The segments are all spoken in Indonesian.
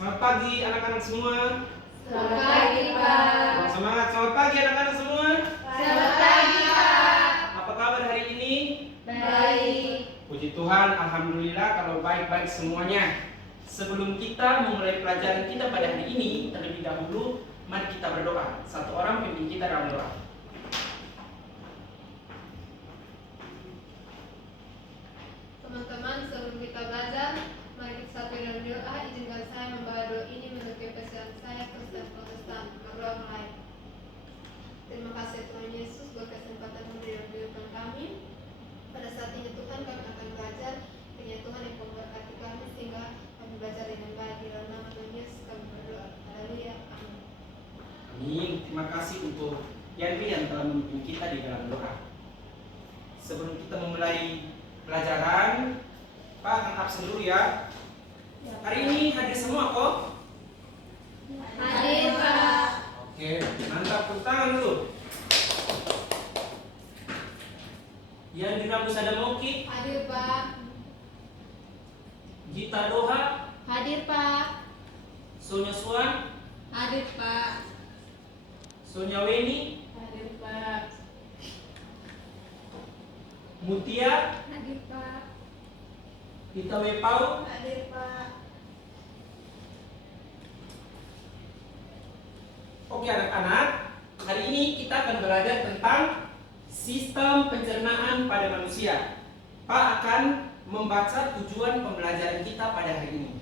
Selamat pagi anak-anak semua. Selamat pagi, Pak. Semangat. Selamat pagi anak-anak semua. Selamat pagi, Pak. Apa kabar hari ini? Baik. Puji Tuhan, alhamdulillah kalau baik-baik semuanya. Sebelum kita memulai pelajaran kita pada hari ini, terlebih dahulu mari kita berdoa. Satu orang pimpin kita dalam doa. Teman-teman, sebelum kita belajar, mari kita satu dalam doa. Izinkan saya membawa doa ini menurut kepercayaan saya Kristen Protestan. Berdoa mulai. Terima kasih Tuhan Yesus buat kesempatan memberi kehidupan kami. Pada saat ini Tuhan kami akan belajar. Kiranya Tuhan yang memberkati kami sehingga kami belajar dengan baik. Di dalam nama Tuhan Yesus kami berdoa. Haleluya. Amin. Amin. Terima kasih untuk Yanri yang telah memimpin kita di dalam doa. Sebelum kita memulai pelajaran, Pak akan absen dulu ya. Hari ini hadir semua kok? Hadir, Pak. Oke, mantap, tepuk tangan dulu. Yang Dina Busada Moki, Hadir, Pak. Gita Doha, Hadir, Pak. Sonya Swan, Hadir, Pak. Sonya Weni, Hadir, Pak. Mutia, Hadir, Pak. Gita Wepau, Hadir, Pak. Oke anak-anak, hari ini kita akan belajar tentang sistem pencernaan pada manusia. Pak akan membaca tujuan pembelajaran kita pada hari ini.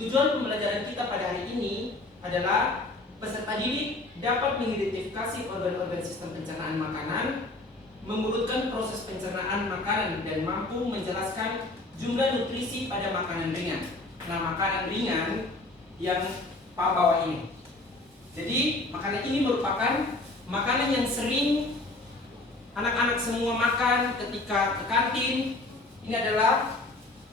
Tujuan pembelajaran kita pada hari ini adalah peserta didik dapat mengidentifikasi organ-organ sistem pencernaan makanan, mengurutkan proses pencernaan makanan, dan mampu menjelaskan jumlah nutrisi pada makanan ringan. Nah, makanan ringan yang Pak bawa ini. Jadi makanan ini merupakan makanan yang sering anak-anak semua makan ketika ke kantin. Ini adalah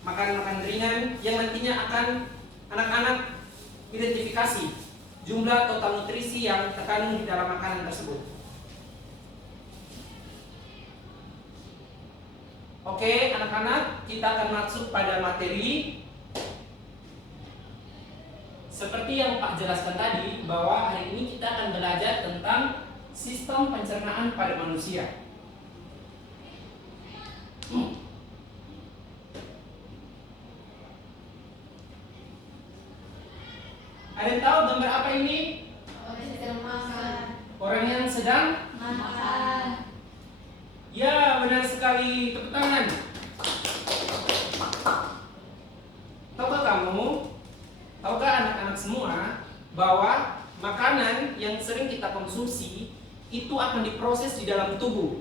makanan-makanan ringan yang nantinya akan anak-anak identifikasi jumlah total nutrisi yang terkandung di dalam makanan tersebut. Oke anak-anak, kita akan masuk pada materi. Seperti yang Pak jelaskan tadi, bahwa hari ini kita akan belajar tentang sistem pencernaan pada manusia. Ada yang tahu gambar apa ini? Orang yang sedang makan. Orang yang sedang Makan. Ya, benar sekali. Tepuk tangan. Tahukah kamu, tahukah anak-anak semua bahwa makanan yang sering kita konsumsi itu akan diproses di dalam tubuh.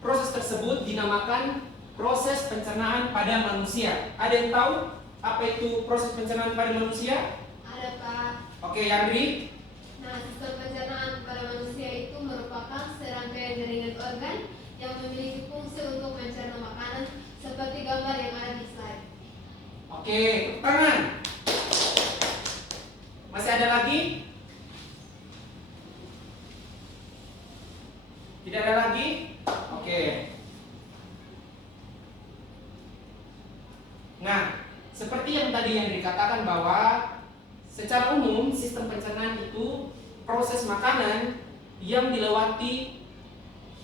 Proses tersebut dinamakan proses pencernaan pada manusia. Ada yang tahu apa itu proses pencernaan pada manusia? Ada, Pak. Oke, Yandri. Nah, sistem pencernaan pada manusia itu merupakan serangkaian jaringan organ yang memiliki fungsi untuk mencerna makanan seperti gambar yang ada di slide. Oke, tepuk tangan. Masih ada lagi? Tidak ada lagi? Oke. Nah, seperti yang tadi yang dikatakan bahwa secara umum sistem pencernaan itu proses makanan yang dilewati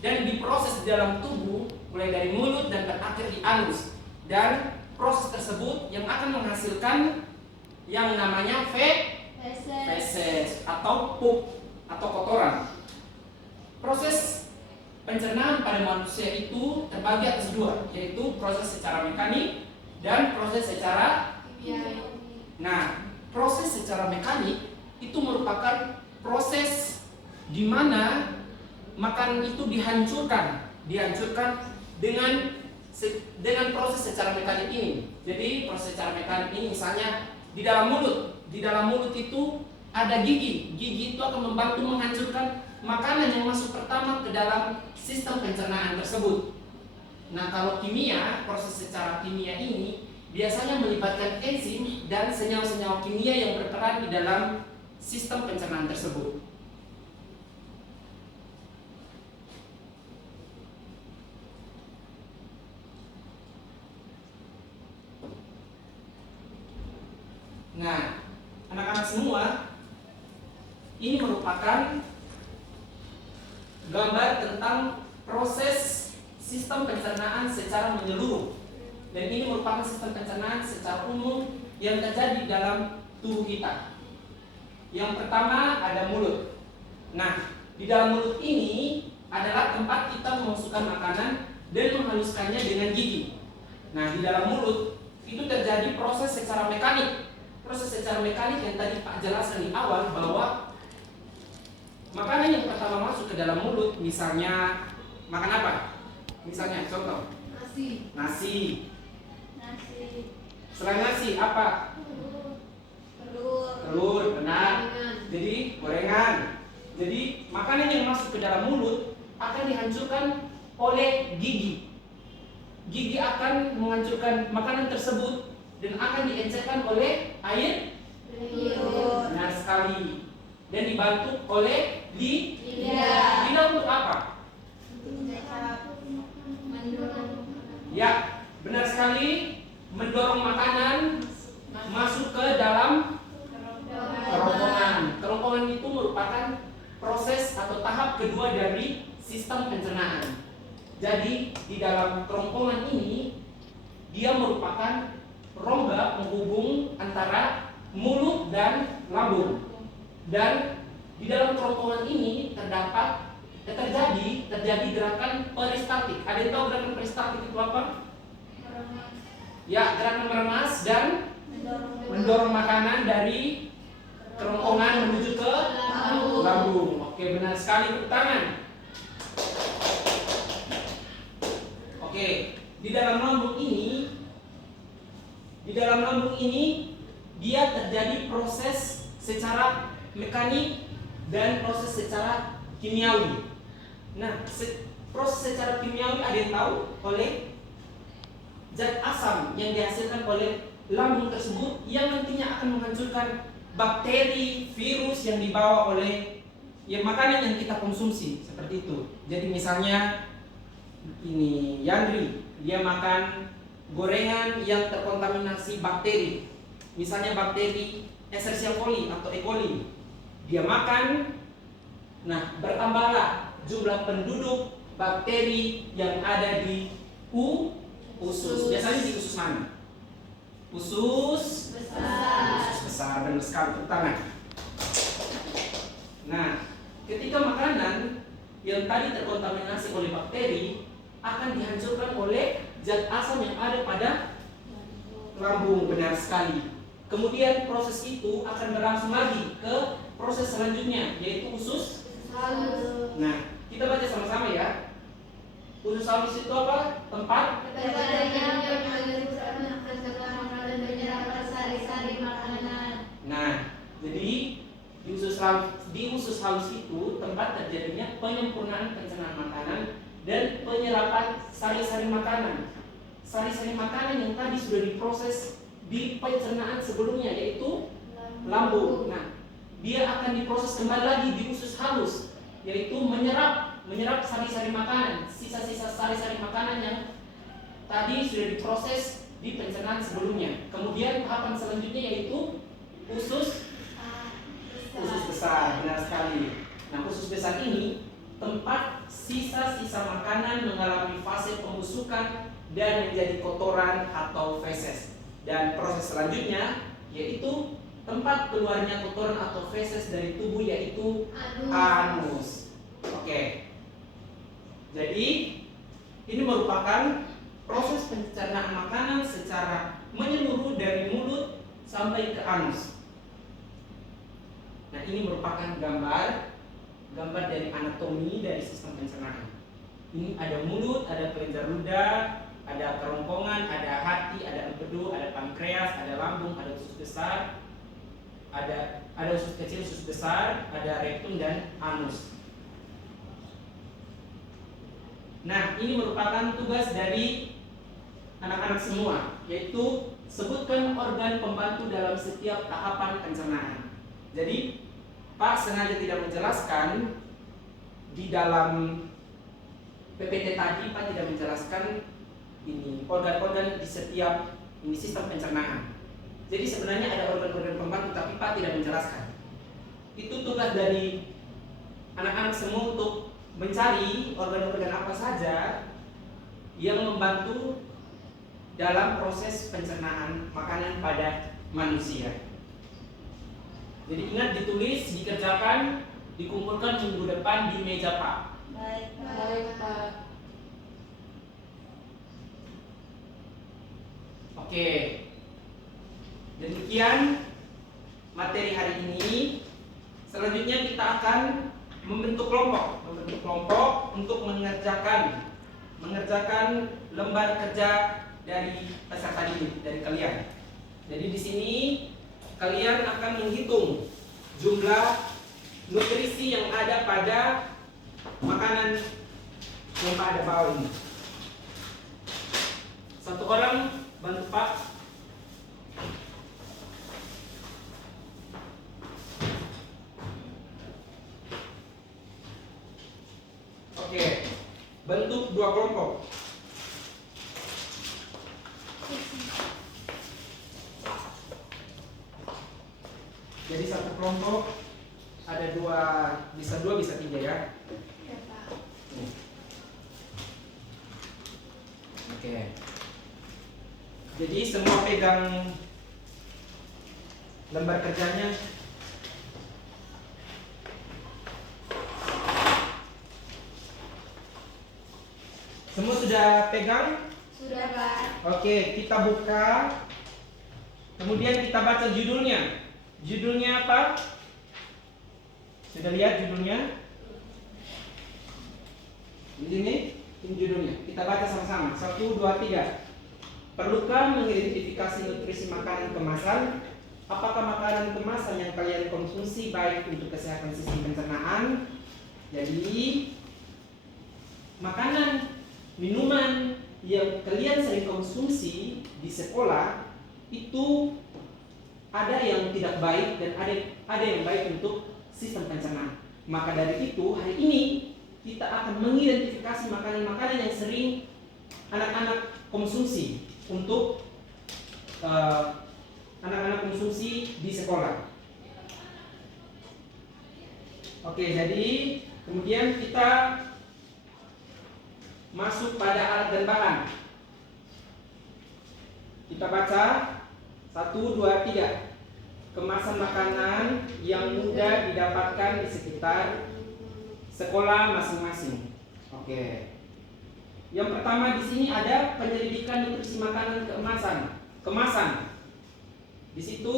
dan diproses di dalam tubuh mulai dari mulut dan berakhir di anus, dan proses tersebut yang akan menghasilkan yang namanya feses atau pup atau kotoran. Proses pencernaan pada manusia itu terbagi atas dua, yaitu proses secara mekanik dan proses secara Kimia. Nah, proses secara mekanik itu merupakan proses di mana makanan itu dihancurkan dengan proses secara mekanik ini. Jadi proses secara mekanik ini misalnya di dalam mulut itu ada gigi. Gigi itu akan membantu menghancurkan makanan yang masuk pertama ke dalam sistem pencernaan tersebut. Nah, kalau kimia, proses secara kimia ini biasanya melibatkan enzim dan senyawa-senyawa kimia yang berperan di dalam sistem pencernaan tersebut. ini merupakan gambar tentang proses sistem pencernaan secara menyeluruh. Dan ini merupakan sistem pencernaan secara umum yang terjadi dalam tubuh kita. Yang pertama ada mulut. Nah, di dalam mulut ini adalah tempat kita memasukkan makanan dan menghaluskannya dengan gigi. Nah, di dalam mulut itu terjadi proses secara mekanik. Proses secara mekanik yang tadi Pak jelaskan di awal bahwa makanan yang pertama masuk ke dalam mulut, misalnya makan apa? Misalnya contoh, nasi. Selain nasi apa? Telur, benar. Jadi gorengan. Jadi makanan yang masuk ke dalam mulut akan dihancurkan oleh gigi. Gigi akan menghancurkan makanan tersebut dan akan diencerkan oleh air liur. Benar sekali. Dan dibantu oleh lidah. Lidah untuk apa? Ya, benar sekali. Mendorong makanan masuk ke dalam kerongkongan. Kerongkongan itu merupakan proses atau tahap kedua dari sistem pencernaan. Jadi di dalam kerongkongan ini dia merupakan rongga penghubung antara mulut dan lambung. Dan di dalam kerongkongan ini terjadi gerakan peristaltik. Ada yang tahu gerakan peristaltik itu apa? Ya, gerakan meremas dan mendorong makanan dari kerongkongan menuju ke lambung. Oke, benar sekali, tepuk tangan. Oke, di dalam lambung ini dia terjadi proses secara mekanik dan proses secara kimiawi. Nah, proses secara kimiawi ada yang tahu oleh zat asam yang dihasilkan oleh lambung tersebut yang nantinya akan menghancurkan bakteri, virus yang dibawa oleh makanan yang kita konsumsi, seperti itu. Jadi misalnya ini Yandri, dia makan gorengan yang terkontaminasi bakteri. Misalnya bakteri Escherichia coli atau E. coli. Dia makan, nah bertambahlah jumlah penduduk bakteri yang ada di usus. Biasanya di usus mana? Usus besar. Dan sekali tepuk tangan. Nah, ketika makanan yang tadi terkontaminasi oleh bakteri akan dihancurkan oleh zat asam yang ada pada lambung, benar sekali. Kemudian proses itu akan berlangsung lagi ke proses selanjutnya, yaitu usus halus. Nah, kita baca sama-sama ya. Usus halus itu apa? Tempat Nah, jadi di usus halus itu tempat terjadinya penyempurnaan pencernaan makanan dan penyerapan sari-sari makanan. Sari-sari makanan yang tadi sudah diproses di pencernaan sebelumnya, yaitu lambung. Nah, dia akan diproses kembali lagi di usus halus, yaitu menyerap sari-sari makanan, sisa-sisa sari-sari makanan yang tadi sudah diproses di pencernaan sebelumnya. Kemudian tahapan selanjutnya yaitu usus besar, benar sekali. Nah, usus besar ini tempat sisa-sisa makanan mengalami fase pembusukan dan menjadi kotoran atau feses. Dan proses selanjutnya yaitu tempat keluarnya kotoran atau feses dari tubuh, yaitu anus. Oke. Jadi ini merupakan proses pencernaan makanan secara menyeluruh dari mulut sampai ke anus. Nah, ini merupakan gambar dari anatomi dari sistem pencernaan. Ini ada mulut, ada kelenjar ludah, ada kerongkongan, ada hati, ada empedu, ada pankreas, ada lambung, ada usus besar, ada usus kecil, usus besar, ada rektum dan anus. Nah, ini merupakan tugas dari anak-anak semua, yaitu sebutkan organ pembantu dalam setiap tahapan pencernaan. Jadi Pak sengaja tidak menjelaskan di dalam PPT tadi, Pak tidak menjelaskan ini organ-organ di setiap ini sistem pencernaan. Jadi sebenarnya ada organ-organ pembantu, tapi Pak tidak menjelaskan. itu tugas dari anak-anak semua untuk mencari organ-organ apa saja yang membantu dalam proses pencernaan makanan pada manusia. Jadi ingat, ditulis, dikerjakan, dikumpulkan minggu depan di meja Pak. Baik, Pak. Oke, demikian materi hari ini. Selanjutnya kita akan membentuk kelompok untuk mengerjakan lembar kerja dari peserta didik dari kalian. Jadi di sini kalian akan menghitung jumlah nutrisi yang ada pada makanan yang pada bawah ini. Satu orang bantu Pak. Oke, bentuk 2 kelompok. Jadi satu kelompok ada 2, bisa 2 bisa 3 ya. Ya, Pak. Oke. Jadi semua pegang lembar kerjanya. Semua sudah pegang? Sudah, Pak. Oke, kita buka. Kemudian kita baca judulnya. Judulnya apa? Sudah lihat judulnya? Ini judulnya. Kita baca sama-sama. 1, 2, 3. Perlukah mengidentifikasi nutrisi makanan kemasan? Apakah makanan kemasan yang kalian konsumsi baik untuk kesehatan sistem pencernaan? Jadi, makanan, minuman yang kalian sering konsumsi di sekolah itu ada yang tidak baik dan ada yang baik untuk sistem pencernaan. Maka dari itu hari ini kita akan mengidentifikasi makanan-makanan yang sering anak-anak konsumsi untuk anak-anak konsumsi di sekolah. Oke, jadi kemudian kita masuk pada alat dan bahan. Kita baca 1, 2, 3. Kemasan makanan yang mudah didapatkan di sekitar sekolah masing-masing. Oke. Yang pertama di sini ada penyelidikan nutrisi makanan kemasan. Di situ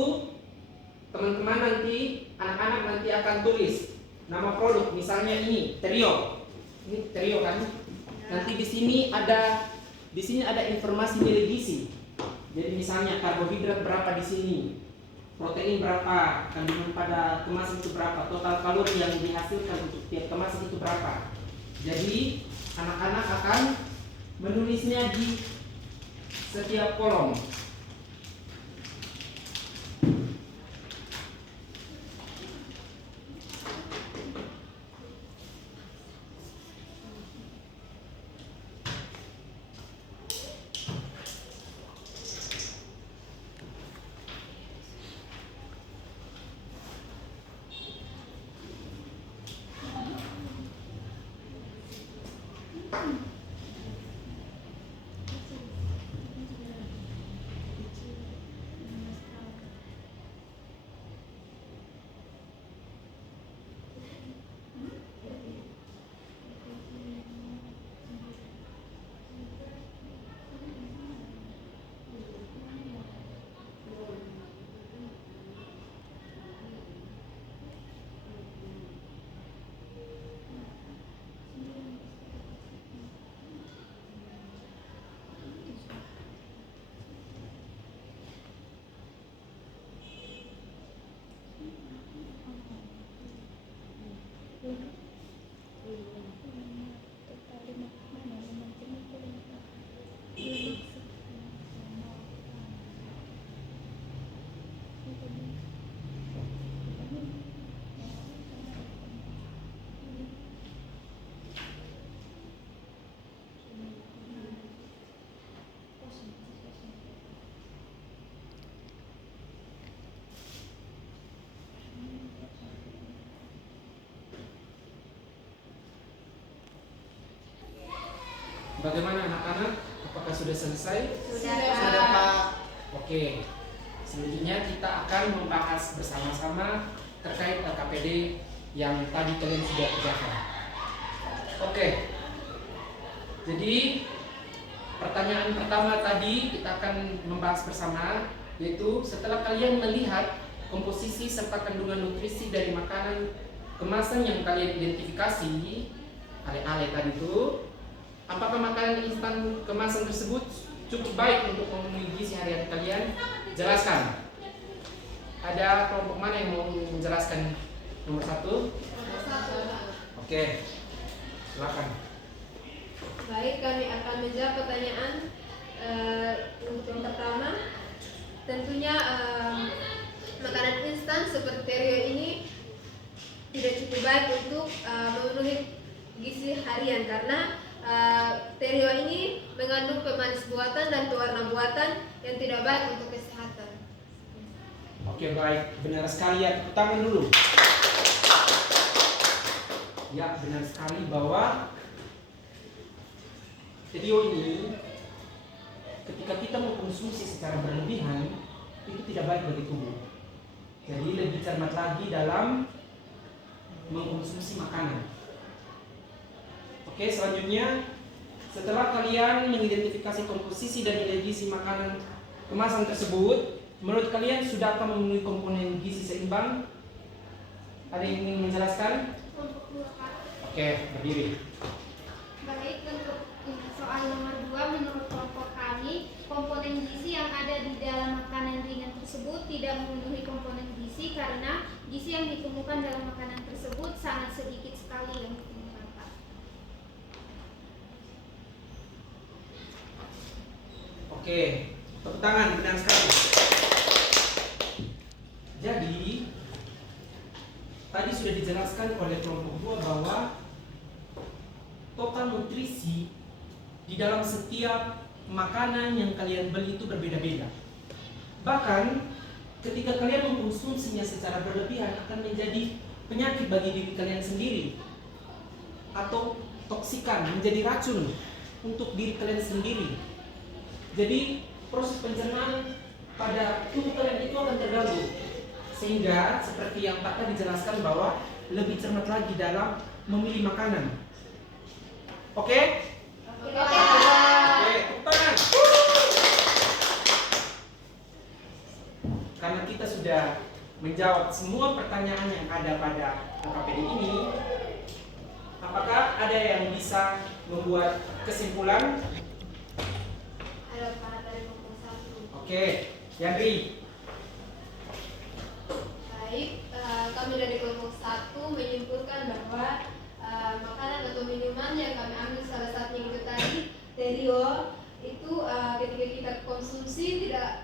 teman-teman nanti, anak-anak nanti akan tulis nama produk, misalnya ini Terio. Ini Terio kan? Nanti di sini ada informasi nilai gizi. Jadi misalnya karbohidrat berapa di sini, protein berapa, kandungan pada kemasan itu berapa, total kalori yang dihasilkan untuk tiap kemasan itu berapa. Jadi anak-anak akan menulisnya di setiap kolom. Bagaimana anak-anak? Apakah sudah selesai? Sudah, Pak. Oke. Selanjutnya kita akan membahas bersama-sama terkait LKPD yang tadi kalian sudah kerjakan. Oke. Jadi pertanyaan pertama tadi kita akan membahas bersama, yaitu setelah kalian melihat komposisi serta kandungan nutrisi dari makanan kemasan yang kalian identifikasi, ale-ale tadi itu, apakah makanan instan kemasan tersebut cukup baik untuk memenuhi gizi harian kalian? Jelaskan. Ada kelompok mana yang mau menjelaskan nomor 1? Oke, silakan. Baik, kami akan menjawab pertanyaan untuk yang pertama. Tentunya makanan instan seperti Terio ini tidak cukup baik untuk memenuhi gizi harian karena Terio ini mengandung pemanis buatan dan pewarna buatan yang tidak baik untuk kesehatan. Oke, baik, benar sekali ya. Tepuk tangan dulu. Ya, benar sekali bahwa Terio ini ketika kita mengkonsumsi secara berlebihan itu tidak baik bagi tubuh. Jadi lebih cermat lagi dalam mengkonsumsi makanan. Oke, selanjutnya setelah kalian mengidentifikasi komposisi dan nilai gizi makanan kemasan tersebut, menurut kalian sudahkah memenuhi komponen gizi seimbang? Ada yang ingin menjelaskan? Oke, berdiri. Baik, untuk soal nomor 2, menurut kelompok kami, komponen gizi yang ada di dalam makanan ringan tersebut tidak memenuhi komponen gizi karena gizi yang ditemukan dalam makanan tersebut sangat sedikit sekali yang ditemukan, Pak. Oke, tepuk tangan, benar sekali. Jadi, tadi sudah dijelaskan oleh kelompok 2 bahwa total nutrisi di dalam setiap makanan yang kalian beli itu berbeda-beda. Bahkan ketika kalian mengkonsumsinya secara berlebihan akan menjadi penyakit bagi diri kalian sendiri atau toksikan, menjadi racun untuk diri kalian sendiri. Jadi proses pencernaan pada tubuh kalian itu akan terganggu, sehingga seperti yang Pak tadi dijelaskan bahwa lebih cermat lagi dalam memilih makanan. Oke? Oke, tepuk tangan. Karena kita sudah menjawab semua pertanyaan yang ada pada LKPD ini, apakah ada yang bisa membuat kesimpulan? Ada Pak dari kelompok 1. Oke, Yandri. Baik, kami dari kelompok 1 menyimpulkan bahwa makanan atau minuman yang kami ambil salah satunya itu tadi Terio itu ketika kita konsumsi tidak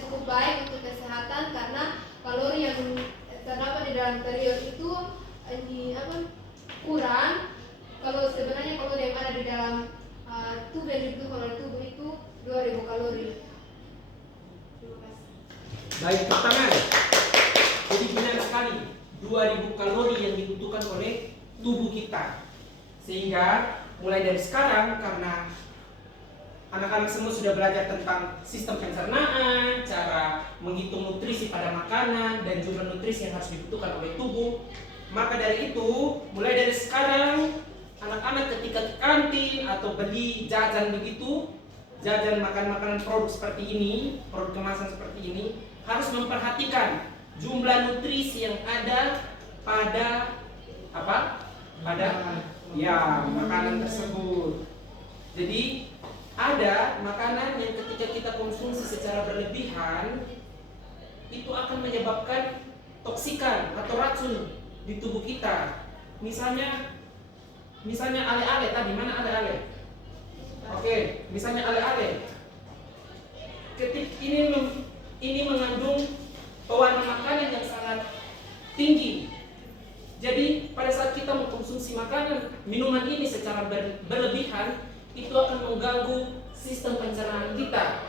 cukup baik untuk kesehatan karena kalori yang terdapat di dalam Terio itu kurang. Kalau sebenarnya kalori yang ada di dalam tubuh yang dibutuhkan oleh tubuh itu 2000 kalori. Terima kasih. Baik, tepuk tangan. Jadi benar sekali 2000 kalori yang dibutuhkan oleh tubuh kita. Sehingga mulai dari sekarang, karena anak-anak semua sudah belajar tentang sistem pencernaan, cara menghitung nutrisi pada makanan, dan jumlah nutrisi yang harus dibutuhkan oleh tubuh, maka dari itu mulai dari sekarang anak-anak ketika ke kantin atau beli jajan begitu, jajan makan-makanan produk seperti ini, produk kemasan seperti ini, harus memperhatikan jumlah nutrisi yang ada pada apa? Pada makanan tersebut. Jadi ada makanan yang ketika kita konsumsi secara berlebihan itu akan menyebabkan toksikan atau racun di tubuh kita. Misalnya ale-ale tadi, mana ale-ale? Oke, misalnya ale-ale. Ini mengandung pewarna makanan yang sangat tinggi. Jadi pada saat kita mengkonsumsi makanan, minuman ini secara berlebihan itu akan mengganggu sistem pencernaan kita.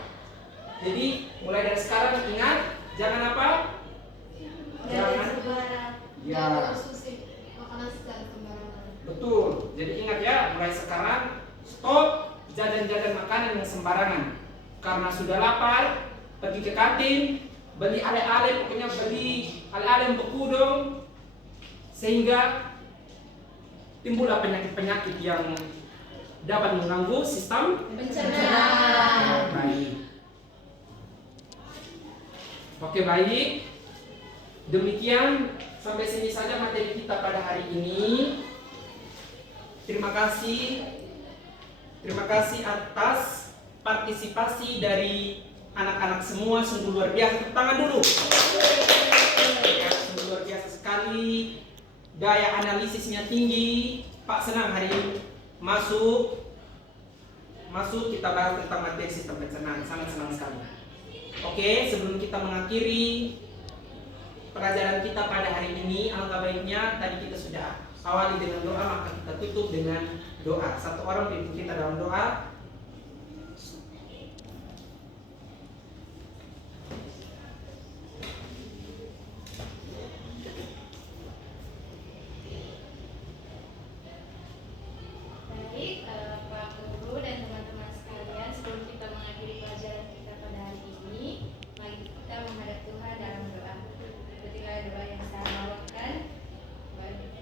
Jadi mulai dari sekarang ingat, jangan apa? Jangan Jangan konsumsi makanan secara sembarangan. Betul. Jadi ingat ya, mulai sekarang Stop jajan-jajan makanan yang sembarangan. Karena sudah lapar, pergi ke kantin, beli ale-ale, pokoknya beli ale-ale untuk kudung, sehingga timbullah penyakit-penyakit yang dapat mengganggu sistem Pencernaan. baik. Oke, baik. Demikian sampai sini saja materi kita pada hari ini. Terima kasih atas partisipasi dari anak-anak semua, sungguh luar biasa. Tepuk tangan dulu. Ya, sungguh luar biasa sekali. Daya analisisnya tinggi. Pak senang hari ini masuk kita bahas tentang materi sistem pencernaan. Sangat senang sekali. Oke, sebelum kita mengakhiri pelajaran kita pada hari ini, alangkah baiknya tadi kita sudah awali dengan doa, maka kita tutup dengan doa. Satu orang pimpin kita dalam doa. Baik, Pak Guru dan teman-teman sekalian, sebelum kita mengakhiri pelajaran kita pada hari ini, mari kita menghadap Tuhan dalam doa. Ikutilah doa yang saya bawakan,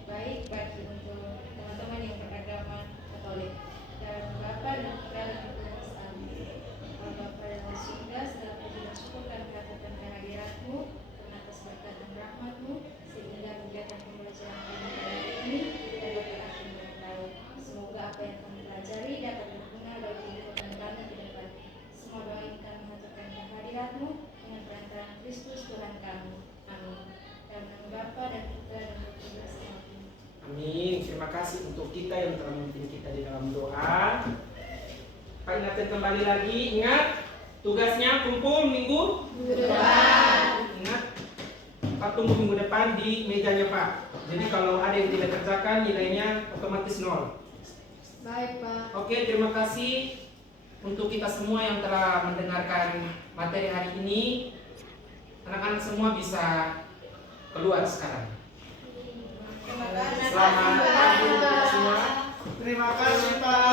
baik bagi untuk teman-teman yang beragama Katolik. Dan Bapa dan Putra dan Roh Kudus. Amin. Allah Bapa dalam surga, segala puji dan syukur kami katakan kehadirat-Mu, karena atas berkat dan rahmat-Mu, sehingga kegiatan pembelajaran kami pada hari ini dapat berakhir dengan baik. Semoga apa yang kami pelajari dapat berguna bagi kehidupan kami ke depan. Semua doa ini kami haturkan kehadirat-Mu dengan perantaraan Kristus Tuhan kami. Amin. Dalam nama Bapa dan Putra dan Roh Kudus. Amin. Amin. Terima kasih untuk kita yang telah memimpin kita di dalam doa. Pak ingatkan kembali lagi, ingat tugasnya kumpul minggu depan. Ingat, Pak tunggu minggu depan di mejanya Pak. Jadi kalau ada yang tidak kerjakan, nilainya otomatis 0. Baik, Pak. Oke, terima kasih untuk kita semua yang telah mendengarkan materi hari ini. Anak-anak semua bisa keluar sekarang. Terima kasih. Selamat pagi untuk kita semua. Terima kasih, Pak.